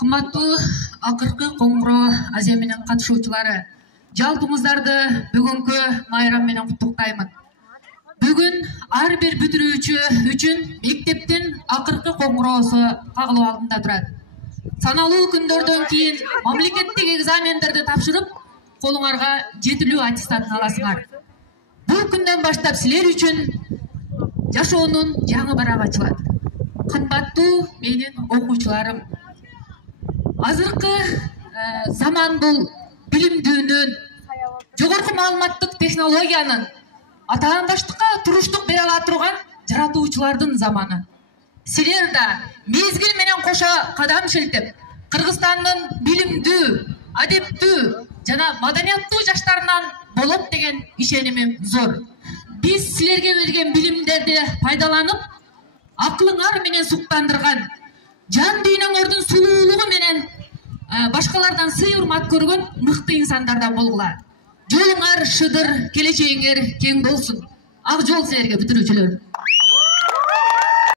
Кымбаттуу акыркы коңгуроо Азия менен катышуучулары, жалпыңыздарды бүгүнкү майрам менен куттуктаймын. Бүгүн ар бир бүтүрүүчү үчүн мектептин акыркы коңгуроосу кагылуу алдында турат. Саналуу күндөрдөн кийин мамлекеттик экзамендерди тапшырып, колуңарга жетилүү аттестатын аласыңар. Бул күндөн баштап силер үчүн жашоонун жаңы барагы ачылат. Кымбаттуу менин окуучуларым, азыркы заман бул билимдүүнүн, жогорку маалыматтык технологиянын, атаандаштыкка туруштук бере ала турган жаратуучулардын заманы. Силер да мезгил менен кошо кадам шилтеп, Кыргызстандын билимдүү, адептүү жана маданияттуу жаштарынан болот деген ишенимим зор. Биз силерге берген билимдерди пайдаланып, акылыңар менен суктандырган, жан дүйнөңөрдүн сулуулугу менен башкалардан сый урмат көргөн мыкты инсандардан болгула. Жолуңар шыдыр, келечегиңер кең болсун. Ак жол силерге бүтүрүүчүлөр.